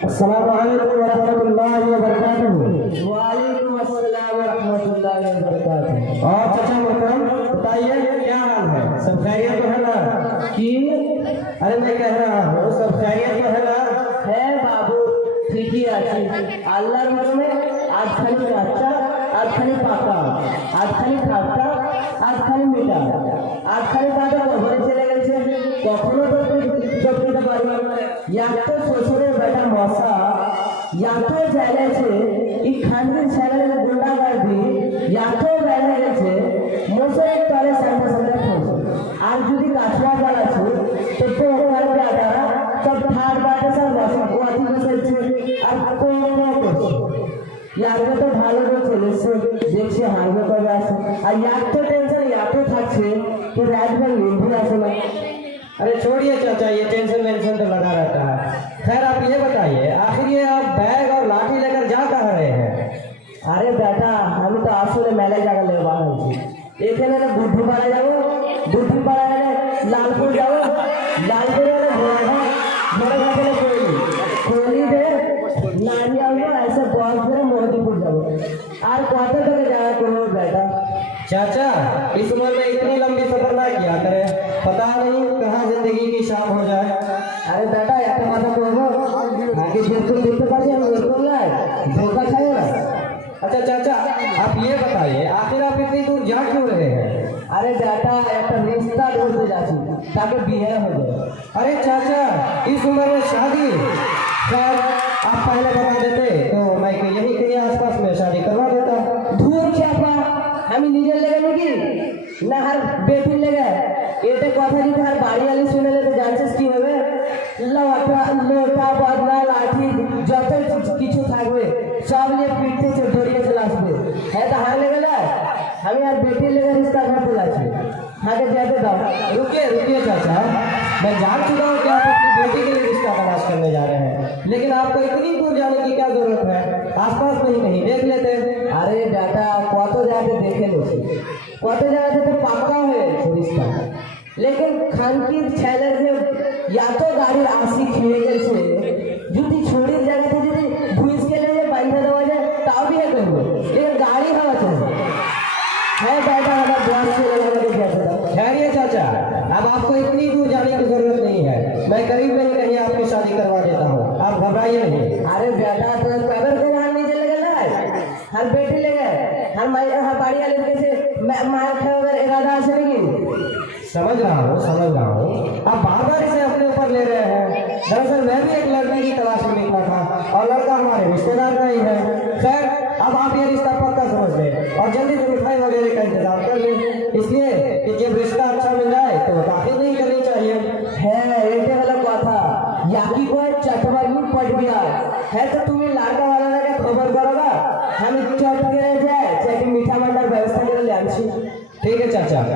अस्सलाम वालेकुम रहमतुल्लाहि व बरकातुहू। वालेकुम अस्सलाम व रहमतुल्लाहि व बरकातुहू। और चाचा मोहतरम बताइए क्या हाल है, सब खैरियत तो है ना? कि अरे मैं कह रहा हूँ सब खैरियत तो है ना? है बाबू ঠিকই আছে আল্লাহর নামে আজখানি বাচ্চা আজখানি পাকা আজখানি খাতা আজখানি মিটা আজখানি দাদা ঘরে চলে গেছে কখনো তো চোখ দিতে পারবে না এত শ্বশুরের বেটা মশা এত জ্বালেছে এই খানদের ছেলের গুন্ডাগার্দি এত বেড়ে গেছে মশাই তলে সামনে সামনে পড়ছে আর যদি কাছড়া জ্বালাচ্ছে তো তো ওখানে বেটা सब ठाड़ बाटे सब वाती बसছে আর কোন করছে ইয়ারকে তো ভালো করে চলেছে দেখছি হারবে কবে আসে আর ইয়ার তো টেনশन এত থাকছে कि रात में नींद भी आसे ना। अरे छोड़िए चाचा ये टेंशन वेंशन तो लगा रहता है। खैर आप ये बताइए आखिर ये आप बैग और लाठी लेकर जा कहाँ रहे हैं? अरे बेटा हम तो आसुरे मेले जाकर ले बाहर এখানে না বুদ্ধপাড়া যাবো বুদ্ধপাড়া গেলে লালপুর যাবো লালপুর গেলে ঘোড়াঘাট कोहली दे नारिया ऐसे बहुत से मोदीपुर जाओ और कौन तक जाया करो बेटा। चाचा इस उम्र में इतनी लंबी सफर ना किया करे पता नहीं कहाँ जिंदगी की शाम हो जाए। अरे बेटा या तो माता को आगे बिल्कुल देखते पाते हम बिल्कुल धोखा खाए ना। अच्छा चाचा आप ये बताइए आखिर आप इतनी दूर जा क्यों रहे हैं? अरे बेटा एक रिश्ता ढूंढते जाती ताकि बिहे हो जाए। अरे चाचा इस उम्र में शादी खैर आप पहले बता देते तो मैं यही कहीं आसपास में शादी करवा देता। धूप छापा हम নিজে লেগে নাকি না আর বেটি লেগে এতে কথা যদি আর বাড়ি वाली শুনে লে তো জানছিস কি হবে লোটা লোটা বদলা লাঠি যত কিছু থাকবে সব নিয়ে পিঠে দড়িয়ে চলে আসবে। হ্যাঁ তো হার লেগে না আমি আর বেটি লেগে रिश्ता करते যাচ্ছি आगे जाते दाओ। रुकिए रुकिए चाचा मैं जान चुका हूँ कि आप अपनी बेटी के लिए रिश्ता तलाश करने जा रहे हैं लेकिन आपको इतनी दूर जाने की क्या जरूरत है? आसपास में ही कहीं देख लेते। अरे बेटा कत जाके देखे कत जगह तो पक्का है रिश्ता लेकिन खानकिर छेलेर जे এত গাড়ির আশি খেয়ে গেছে যদি ছড়ির জায়গাতে যদি ভুইস के ले बांधा देवा जाए ताও भी करबो लेकिन गाड़ी हवा चाहिए है बेटा हमारा बॉस के लगे खैरिए चाचा अब आपको इतनी दूर जाने की जरूरत नहीं है मैं करीब में ही कहीं आपकी शादी करवा देता हूँ आप घबराइए नहीं। अरे बेटा तो कबर को वहाँ नीचे लगे ना हर बेटी लगे हर बाड़ी वाले कैसे मार खाए अगर इरादा से नहीं समझ रहा हूँ आप बार बार इसे अपने ऊपर ले रहे हैं। दरअसल मैं भी एक लड़की की तलाश में निकला था और लड़का हमारे रिश्तेदार का ही है। खैर अब आप ये रिश्ता पक्का समझ लें और जल्दी से मिठाई वगैरह का इंतजाम कर लें इसलिए कि जब रिश्ता अच्छा मिल जाए तो ताखिर नहीं करनी चाहिए। है एटे वाला कथा याकी कोई चटवाली पट गया है तो तुम्हें लाडका वाला लगे खबर करोगा हम चट के रह जाए चाहे मीठा मंडल व्यवस्था कर ले आंशी। ठीक है चाचा।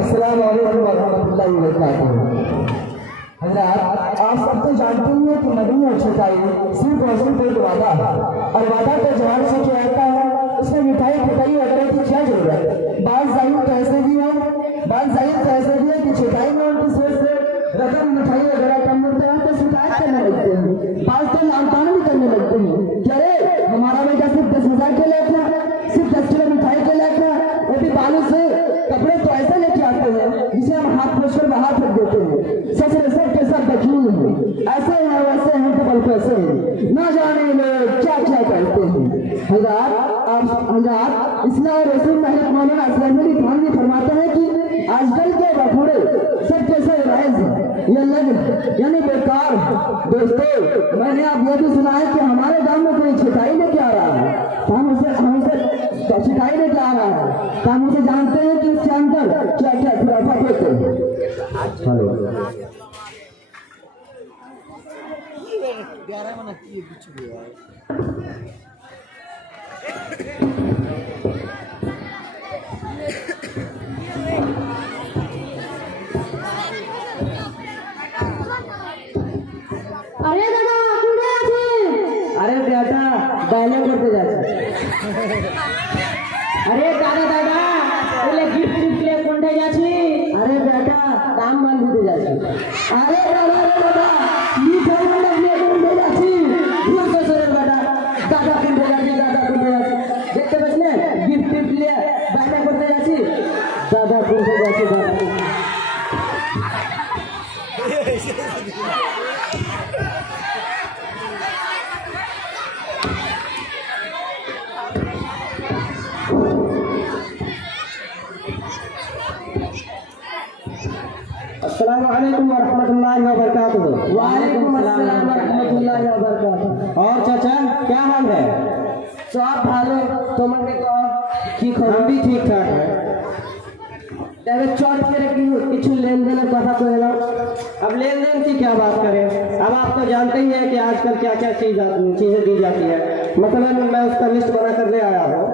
अस्सलाम वालेकुम रहमतुल्लाहि व बरकातुहू। हज़रात आप सब तो जानते हैं कि नबी और छुटाई सिर्फ रसूल पे वादा और वादा तो जवान से किया जाता है उसमें मिठाई खटाई वगैरह की क्या जरूरत है? बात जाहिर तो ऐसे भी है कि छुटाई में उनकी सोच से रकम मिठाई वगैरह कम मिलते हैं तो शिकायत करने लगते हैं बात तो लालतान भी करने लगते हैं कि अरे हमारा बेटा सिर्फ 10,000 के लिए था सिर्फ 10 किलो मिठाई के लिए था वो भी बालू से कपड़े तो ऐसे लेके आते हैं जिसे हम हाथ पोछ कर बाहर फेंक देते हैं सच के सब वकील हैं ऐसे हैं वैसे हैं तो बल पैसे हैं ना जाने लोग क्या क्या करते हैं। हज़रात इस्लाम और रसूल मौलाना असलम अली खान भी फरमाते हैं कि आजकल के बखूड़े सब कैसे राइज है ये लग यानी बेकार। दोस्तों मैंने आप ये भी सुना है कि हमारे गांव में कोई छिटाई लेके आ रहा है तो हम उसे छिटाई लेके आ रहा है तो हम उसे जानते हैं कि उसके अंदर क्या क्या खुलासा होते हैं। हेलो अरे दादा कुठे আছে? अरे बेटा डायलॉग करते जाते। अरे दादा की बात नहीं। अस्सलाम वालेकुम वरहमतुल्लाहि वबरकातुहू। वालेकुम अस्सलाम वरहमतुल्लाहि वबरकातुहू। और चाचा क्या हाल है? सब ভালো, তোমাকে তো কি हम খবর? भी ठीक ठाक है। তবে চট করে কিছু লেনদেনের কথা কয়ে দাও। अब लेन देन की क्या बात करें, अब आप तो जानते ही हैं कि आजकल क्या क्या चीजें दी जाती है। मतलब मैं उसका लिस्ट बना कर ले आया हूँ।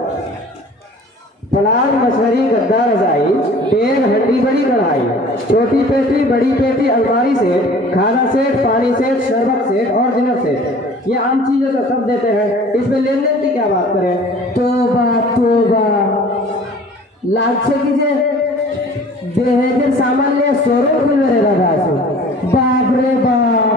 पलांग, मछली, गद्दा, रजाई, तेल, हंडी, बड़ी कढ़ाई, छोटी पेटी, बड़ी पेटी, अलमारी सेट, खाना सेट, पानी सेट, शरबत सेट और डिनर सेट। ये आम चीजें तो सब देते हैं, इसमें लेन देन की क्या बात करें। তোবা তোবা, লাগছে কি যে দেহের সামান নিয়ে শোরুম খুলে রে দাদা আছে। বাপ রে বাপ,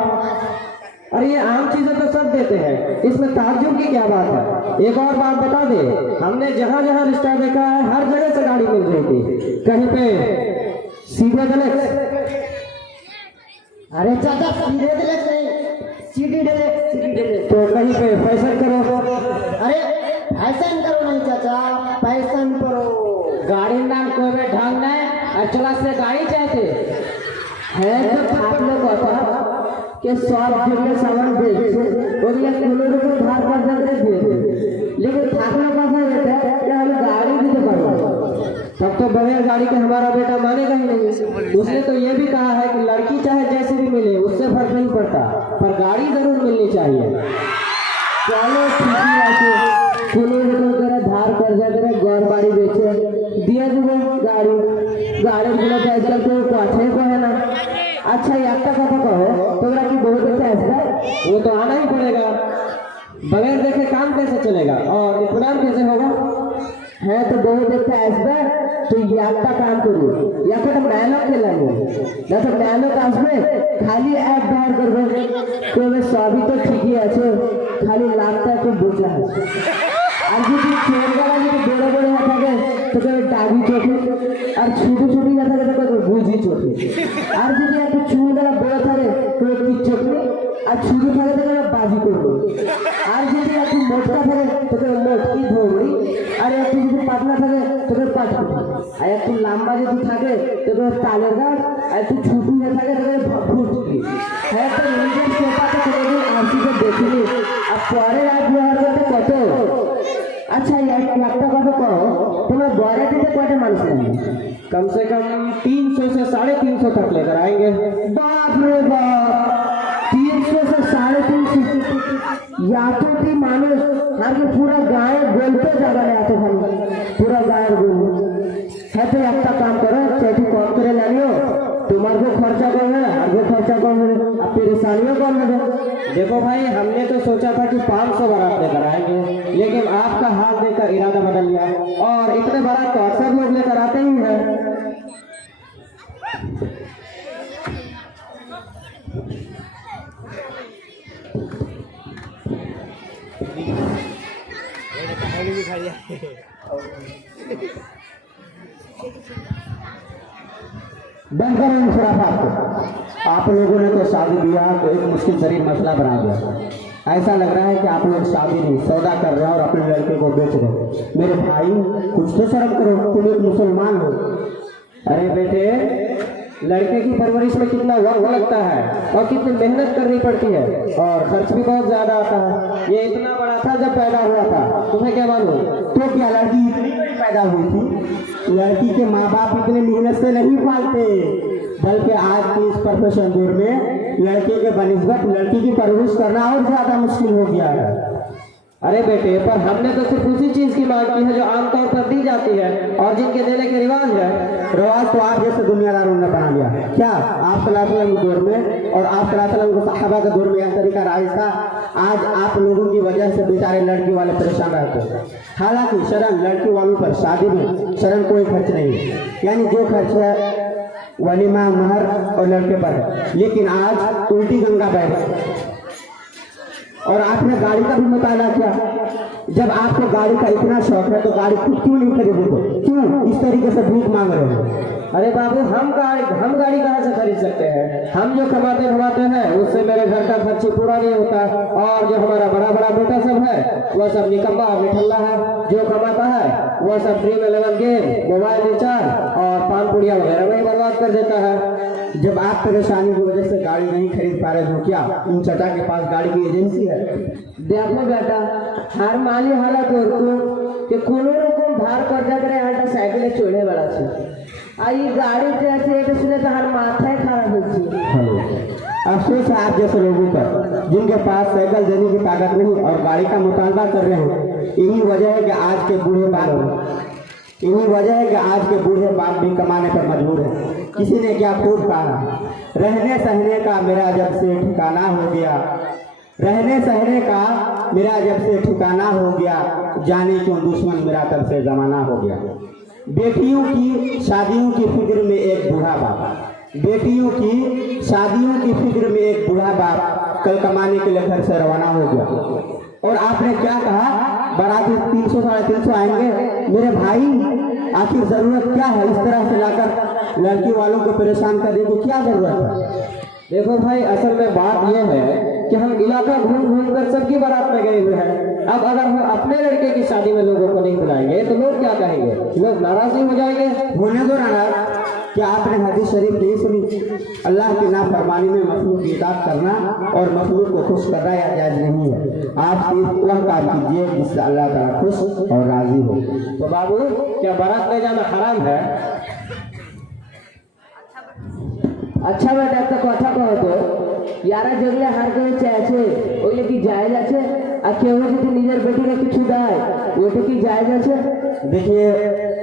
और ये आम चीजें तो सब देते हैं, इसमें ताज्जुब की क्या बात है। एक और बात बता दे, हमने जहाँ जहाँ रिश्ता देखा है हर जगह से गाड़ी मिल रही थी। कहीं पे सीधे गलत, अरे चाचा सीधे दिले नहीं, सीधी दिले, सीधी दिले। तो कहीं पे फैशन करो। अरे फैशन करो नहीं चाचा, फैशन करो। गाड़ी नाम कोई में ढंग नहीं, और चला से गाड़ी चाहते है तो থাকলে কথা कि सब जितने सामान बेचছে ওগুলো কোনো রকম ধার কর্জা করে দিয়ে দেবে, लेकिन থাকলে কথা এটা कि हम गाड़ी দিতে পারবো। तब तो बगैर गाड़ी के हमारा बेटा मानेगा ही नहीं। उसने तो ये भी कहा है कि लड़की चाहे जैसे भी मिले उससे फर्क नहीं पड़ता, पर गाड़ी जरूर मिलनी चाहिए। चलो ঠিকই আছে, কোনো রকম করে ধার কর্জা করে ঘর বাড়ি বেচে দিয়ে দেবো গাড়ি। গাড়ির গুলো তো আজকাল কেউ কথাই কহে না। আচ্ছা একটা কথা কहो, তোমরা কি বহু দেখতে আসবে? वो तो आना ही पड़ेगा, बगैर देखे काम कैसे चलेगा और इत्मीनान कैसे होगा। হ্যাঁ তো বহু দেখতে আসবে, তুই একটা কাম করবি, একটা মেহনত লাগবে, যত মেহনত আসবে খালি এক ব্যবহার করবে, তবে সবই তো ঠিকই আছে, খালি লাভটা একটু বুঝে আছে। আর যদি চোরগালা যদি বড় বড় হয়ে থাকে তোকে ডাগি চোখে, আর ছোটো ছোটো না থাকে তোকে বুঝি চোখে। আর যদি একটু চুলগালা বড় থাকে তোকে কি চোখে, আর ছোটো থাকে তোকে বাজি করবো। আর যদি একটু মোটকা থাকে তোকে মোটকি ধরবি, আর একটু যদি পাতলা থাকে তোকে পাটকি, আর একটু লম্বা যদি থাকে তোকে তালের গাছ, আর একটু ছুটু হয়ে থাকে তোকে ফুটকি। হ্যাঁ তো নিজের পেপারটা তোকে আর্থিকে দেখিনি, আর পরে রাত ব্যবহার করতে কত। আচ্ছা একটা কথা কও, তোমার বয়রাটিতে কয়টা মানুষ লাগবে? कम से कम 300 से 350 तक लेकर आएंगे। बाप रे बाप, 300 से 350 यात्री मानुष आगे पूरा गाय बोलते जगह आते हम पूरा गाय बोल है। तो एक काम करो, चेटी कम करे लानियो, तुम्हारे को खर्चा कम है, आगे खर्चा कम है, अब परेशानियों कम है। देखो भाई, हमने तो सोचा था कि 500 बारात लेकर आएंगे, लेकिन आपका हाथ देकर इरादा बदल गया, और इतने बारात तो अक्सर लोग लेकर आते ही हैं। बैंकर खुराफात को आप लोगों ने तो शादी ब्याह को एक मुश्किल शरीर मसला बना दिया। ऐसा लग रहा है कि आप लोग शादी नहीं सौदा कर रहे हैं और अपने लड़के को बेच रहे हैं। मेरे भाई कुछ तो शर्म करो, तुम एक मुसलमान हो। अरे बेटे, लड़के की परवरिश में कितना वक्त लगता है और कितनी मेहनत करनी पड़ती है, और खर्च भी बहुत ज्यादा आता है। ये इतना बड़ा था जब पैदा हुआ था, तुम्हें क्या मालूम। तो क्या लड़की इतनी बड़ी पैदा हुई थी? लड़की के माँ बाप इतने मेहनत से नहीं पालते, बल्कि आज के इस प्रोफेशन दौर में लड़के के बनिस्बत लड़की की परवरिश करना और ज्यादा मुश्किल हो गया है। अरे बेटे, पर हमने तो सिर्फ उसी चीज की मांग की है जो आमतौर पर दी जाती है और जिनके देने के रिवाज है। रिवाज तो आप जैसे दुनियादारों ने बना लिया। क्या आप सल्लल्लाहु अलैहि वसल्लम के दौर में और आप सल्लल्लाहु अलैहि वसल्लम के सहाबा के दौर में यह तरीका राइज था? आज आप लोगों की वजह से बेचारे लड़की वाले परेशान रहते हैं। हालांकि शरण लड़की वालों पर शादी में शरण कोई खर्च नहीं है, यानी जो खर्च है वलीमा महर और लड़के पर है। लेकिन आज उल्टी गंगा बह रही है। और आपने गाड़ी का भी मुताला किया, जब आपको गाड़ी का इतना शौक है तो गाड़ी खुद क्यों नहीं खरीदोगे? क्यों इस तरीके से भीख मांग रहे हो? अरे बाबू हम गाड़ी कहाँ से खरीद सकते हैं? हम जो कमाते हैं उससे मेरे घर का खर्च पूरा नहीं होता, और जो हमारा बड़ा बेटा सब है वह सब निकम्मा निठल्ला है। जो कमाता है वह सब ड्रीम 11 गेम, मोबाइल रिचार्ज और पान पुड़िया वगैरह में ही बर्बाद कर देता है। जब आप परेशानी की वजह से गाड़ी नहीं खरीद पा रहे हो, क्या इन चचा के पास गाड़ी की एजेंसी है? देखो बेटा, हर माली हालत के कोनो रकम धार कर्जा करे हालटा साइकिल चोड़े वाला छे, आ ई गाड़ी जे আছে এটা শুনে তো हर माथा खराब होची। हेलो, अफसोस है आप जैसे लोगों पर जिनके पास साइकिल देने की ताकत नहीं और गाड़ी का मुतालबा कर रहे हैं। यही वजह है कि आज के बूढ़े बाप भी कमाने पर मजबूर है। किसी ने क्या खूब कहा, रहने सहने का मेरा जब से ठिकाना हो गया, जाने क्यों दुश्मन मेरा तब से जमाना हो गया। बेटियों की शादियों की फिक्र में एक बूढ़ा बाप कल कमाने के लिए घर से रवाना हो गया। और आपने क्या कहा, बाराती 300 साढ़े 300 आएंगे। मेरे भाई, आखिर जरूरत क्या है इस तरह से लाकर लड़की वालों को परेशान करने की क्या जरूरत है? देखो भाई, असल में बात यह है कि हम इलाका घूम कर सबकी बारात में गए हुए हैं। अब अगर हम अपने लड़के की शादी में लोगों को नहीं बुलाएंगे तो लोग क्या कहेंगे? लोग नाराज नहीं हो जाएंगे? होने दो नाराज। क्या आपने हदीस शरीफ नहीं सुनी? अल्लाह की नाफरमानी में मखलूक की इताअत करना और मखलूक को खुश करना या जायज नहीं है। आप सिर्फ वह काम कीजिए जिससे अल्लाह ताला खुश और राजी हो। तो बाबू, क्या बारात ले जाना हराम है? अच्छा बेटा, একটা কথা কও তো, ইয়ারা যেগুলো হার করেছে আছে ওইগুলো কি জায়েজ আছে? আর কেউ যদি নিজের বেটিকে কিছু দেয় ওইটা কি জায়েজ আছে? देखिए,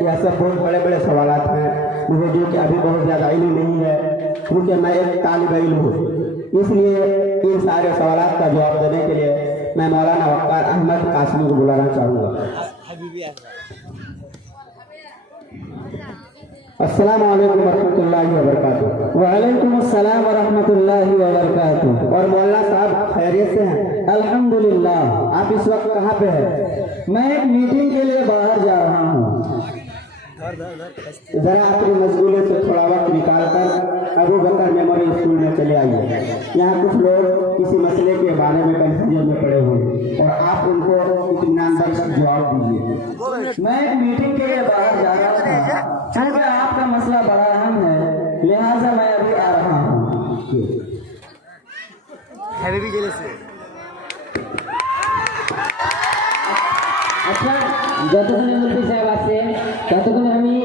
यह सब बहुत बड़े बड़े सवालात हैं, मुझे जो कि अभी बहुत ज़्यादा इल्म नहीं है, क्योंकि मैं एक तालिब इल्म हूँ। इसलिए इन सारे सवालात का जवाब देने के लिए मैं मौलाना वक़ार अहमद कासमी को बुलाना चाहूँगा। अस्सलाम वालेकुम रहमतुल्लाहि व बरकातुहू। वालेकुम अस्सलाम व रहमतुल्लाहि व बरकातुहू। और मौलाना साहब खैरियत से हैं? अल्हम्दुलिल्लाह। आप इस वक्त कहाँ पे हैं? मैं एक मीटिंग के लिए बाहर जा रहा हूँ। जरा अपनी मशगूले से थोड़ा वक्त निकाल कर अबू बकर मेमोरियल स्कूल में चले आइए। यहाँ कुछ लोग किसी मसले के बारे में कंफ्यूजन में पड़े हुए और आप उनको इत्मीनान बख्श जवाब दीजिए। मैं एक मीटिंग के लिए बाहर जा रहा था, क्योंकि आपका मसला बड़ा अहम है, लिहाजा मैं अभी आ रहा हूँ। अच्छा, যতক্ষণে মন্ত্রী সাহেব আছে ততক্ষণে আমি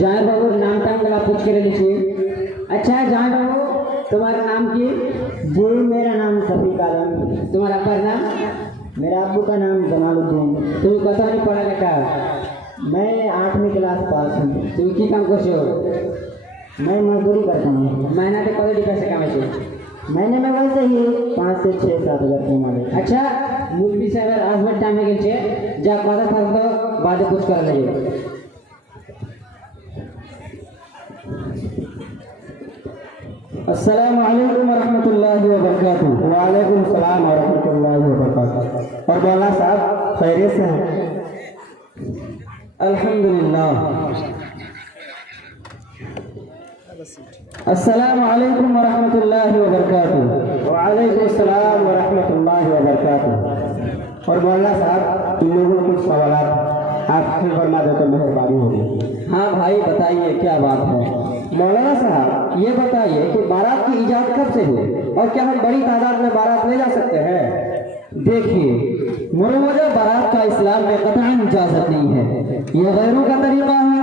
জয় বাবুর নাম টামগুলা पूछ করে নিছি। अच्छा जय बाबू, तुम्हारा नाम की? जी, मेरा नाम शफीक आलम। तुम्हारा अब्बा नाम? मेरा अब्बू का नाम जमालुद्दीन। तुम कत नहीं पढ़ा लिखा? मैं 8वीं क्लास पास हूँ। तुम की काम करছো? मैं मजदूरी करता हूँ। महीना के कत पैसे कमाइছো? महीने में वैसे ही 5 से 6-7 हज़ार कमाने। अच्छा, मुलबी साहेब আসবার টাইম হয়ে গেছে, যা কথা থাকতো বাদে कुछ कर लेंगे। अस्सलाम वालेकुम व रहमतुल्लाहि व बरकातुहू। वालेकुम सलाम व रहमतुल्लाहि व बरकातुहू। और मौलाना साहब खैरियत से हैं? अल्हम्दुलिल्लाह। अस्सलाम वालेकुम व रहमतुल्लाहि व बरकातुहू। वालेकुम सलाम व रहमतुल्लाहि व बरकातुहू। और मौलाना साहब, इन लोगों को कुछ सवालात आप फिर फरमा दे तो मेहरबानी होगी। हाँ भाई, बताइए क्या बात है? मौलाना साहब, ये बताइए कि बारात की इजाज़त कब से हुई और क्या हम बड़ी तादाद में बारात ले जा सकते हैं? देखिए, मुरवजा बारात का इस्लाम में कतई इजाज़त नहीं है। यह गैरों का तरीका है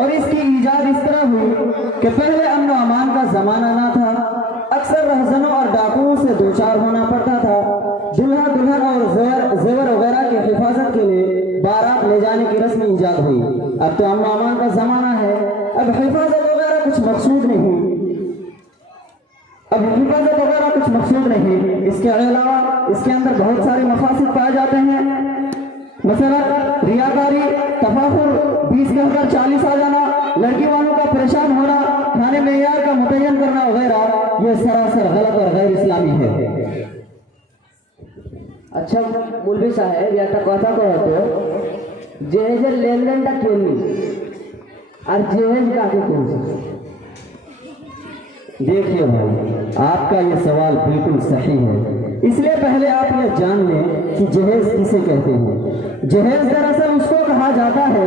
और इसकी ईजाद इस तरह हुई कि पहले अमन व अमान का जमाना ना था। अक्सर रहजनों और डाकुओं से दो चार होना पड़ता था। दुल्हा दुल्हन और जेवर वगैरह की हिफाजत के लिए बारात ले जाने की रस्म ईजाद हुई। अब तो अमन व अमान का जमाना है, अब हिफाजत वगैरह कुछ मकसूद नहीं। इसके अलावा इसके अंदर बहुत सारे मफासिद पाए जाते हैं। मसलन रियाकारी, तफाखुर, 20 कहकर 40 आ जाना, लड़की वालों का परेशान होना, खाने में यार का मुतय्यन करना वगैरह, ये सरासर गलत और गैर इस्लामी है। अच्छा मुलबी साहेब, একটা কথা কও তো, যে লেনদেনটা কেমনি और जहेज काके कौन? देखिए भाई, आपका ये सवाल बिल्कुल सही है। इसलिए पहले आप ये जान लें कि जहेज किसे कहते हैं। जहेज दरअसल उसको कहा जाता है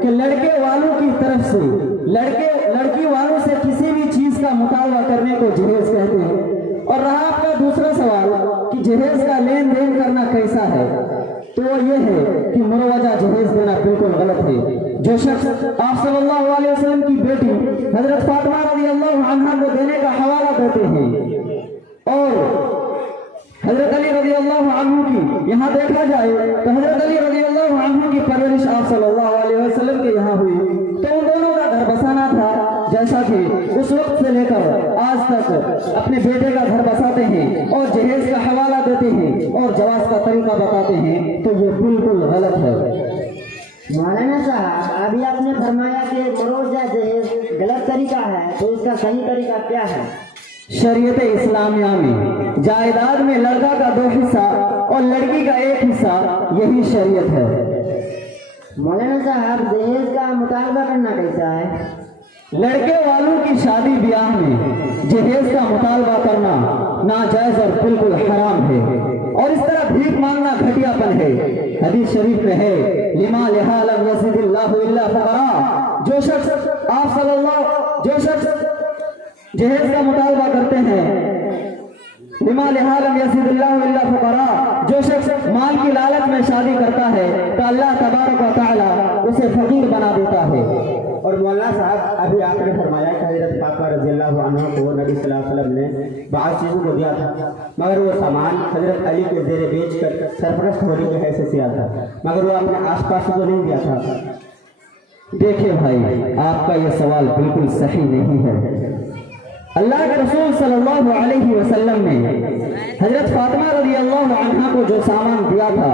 कि लड़के वालों की तरफ से लड़की वालों से किसी भी चीज का मुतालबा करने को जहेज कहते हैं। और रहा आपका दूसरा सवाल कि जहेज का लेन देन करना कैसा है, तो ये है कि मुरवजा जहेज देना बिल्कुल गलत है। जो शख्स आप सल्लल्लाहु अलैहि वसल्लम की बेटी हजरत फातिमा रज़ियल्लाहु अन्हा को देने का हवाला देते हैं और हजरत अली रज़ियल्लाहु अन्हु की यहाँ देखा जाए तो हजरत अली रज़ियल्लाहु अन्हु की परवरिश आप सल्लल्लाहु अलैहि वसल्लम के यहाँ हुई, तो उन दोनों का घर बसाना था जैसा कि उस वक्त से लेकर आज तक अपने बेटे का घर बसाते हैं और जहेज का हवाला देते हैं और जवाज का तरीका बताते हैं, तो ये बिल्कुल गलत है। मौलाना साहब, अभी आपने फरमाया कि मुरवजा जहेज गलत तरीका है, तो इसका सही तरीका क्या है? शरीयत इस्लामिया में जायदाद में लड़का का 2 हिस्सा और लड़की का 1 हिस्सा, यही शरीयत है। मौलाना साहब, दहेज का मुतालबा करना कैसा है? लड़के वालों की शादी ब्याह में जहेज का मुतालबा करना नाजायज और बिल्कुल हराम है और इस तरह भीख मांगना घटियापन है। हदीस शरीफ में है, लिमा लिहा लम यज़िदिल्लाहु इल्ला फ़क़रा। जो शख्स जहेज का मुतालबा करते हैं, लिमा लिहा लम यज़िदिल्लाहु इल्ला फ़क़रा, जो शख्स माल की लालच में शादी करता है तो अल्लाह तबारक व तआला उसे फकीर बना देता है। और मौलाना साहब, अभी आपने फरमाया कि हजरत फातिमा रज़ियल्लाहु अन्हा को नबी सल्लल्लाहु अलैहि वसल्लम ने बहुत चीज़ों को दिया था, मगर वो सामान हजरत अली के ज़ेरे बेच कर सरपरस्त होने की हैसियत से आता, मगर वो अपने आसपास को नहीं दिया था। देखिए भाई, आपका यह सवाल बिल्कुल सही नहीं है। अल्लाह के रसूल सल्लल्लाहु अलैहि वसल्लम ने हजरत फातिमा रज़ियल्लाहु अन्हा को जो सामान दिया था,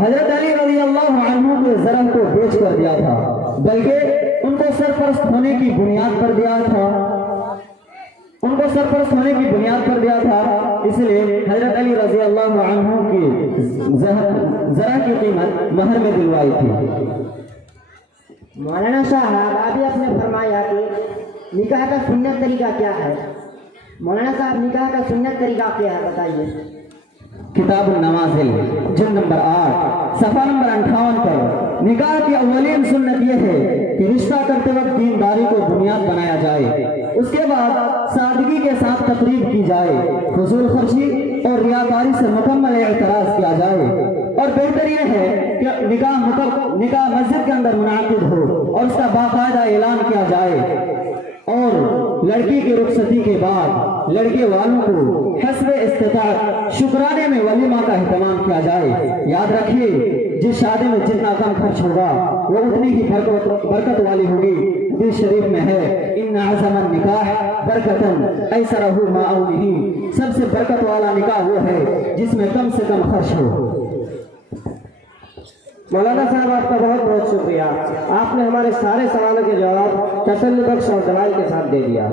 हजरत अली रज़ियल्लाहु अन्हु के ज़रह को बेच कर दिया था, बल्कि उनको सरपरस्त होने की बुनियाद पर दिया था। इसलिए हजरत अली रज़ियल्लाहु अन्हु की ज़रह की कीमत महर में दिलवाई थी। मौलाना साहब, अभी आपने फरमाया कि निकाह का सुन्नत तरीका क्या है? मौलाना साहब, निकाह का सुन्नत तरीका क्या है, बताइए। किताब नमाज़िल जुज़ नंबर 8 सफ़ा नंबर 58 पर निकाह की अव्वलीन सुन्नत यह है कि रिश्ता करते वक्त दीनदारी को बुनियाद बनाया जाए, उसके बाद सादगी के साथ तकरीब की जाए, फजूल खर्ची और रियाकारी से मुकम्मल एतराज़ किया जाए, और बेहतर यह है कि निकाह मस्जिद के अंदर मुनाकिद हो और उसका बाकायदा ऐलान किया जाए, और लड़की की रुखसती के बाद लड़के वालों को हस्ब इस्तिताअत शुक्राने में वलीमा का एहतमाम किया जाए। याद रखिए, जिस शादी में जितना कम खर्च होगा वो उतनी ही बरकत वाली होगी। हदीस शरीफ में है, इन्ना अज़मन निकाह बरकतन ऐसरहु माअउनिही, सबसे बरकत वाला निकाह वो है जिसमें कम से कम खर्च हो। मौलाना साहब, आपका बहुत बहुत शुक्रिया। आपने हमारे सारे सवालों के जवाब तसल्ली बख्श और दलाइल के साथ दे दिया।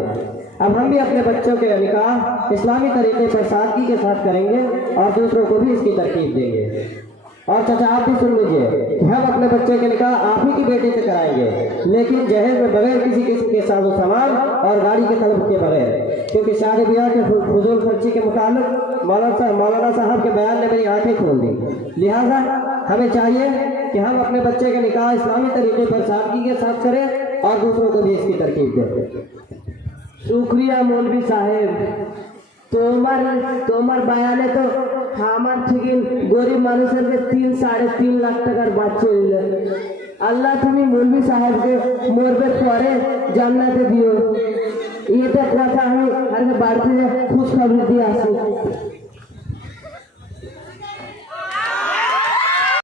अब हम भी अपने बच्चों के निकाह इस्लामी तरीके पर सादगी के साथ करेंगे और दूसरों को भी इसकी तरकीब देंगे। और चाचा, आप भी सुन लीजिए कि हम अपने बच्चे के निकाह आप ही की बेटी से कराएंगे, लेकिन जहेज में बगैर किसी किस्म के साजो सामान और गाड़ी के तलब के बगैर, क्योंकि शादी ब्याह के फजूल खर्ची के मुताबिक मौलाना साहब के बयान ने मेरी आंखें खोल दी। लिहाजा हमें चाहिए कि हम अपने बच्चे के निकाह इस्लामी तरीके पर सादगी के साथ करें और दूसरों को भी इसकी तरकीब दें। शुक्रिया मौलवी साहेब, তোমার বায়ানে তো আমার থেকে গরিব মানুষের 3-3.5 লাখ টাকার বাচ্চা হইল। আল্লাহ তুমি মৌলভী সাহেবকে মরবে পরে জান্নাতে দিও। এটা কথা আমি আর বাড়িতে খুশ খবর দিয়ে আসি।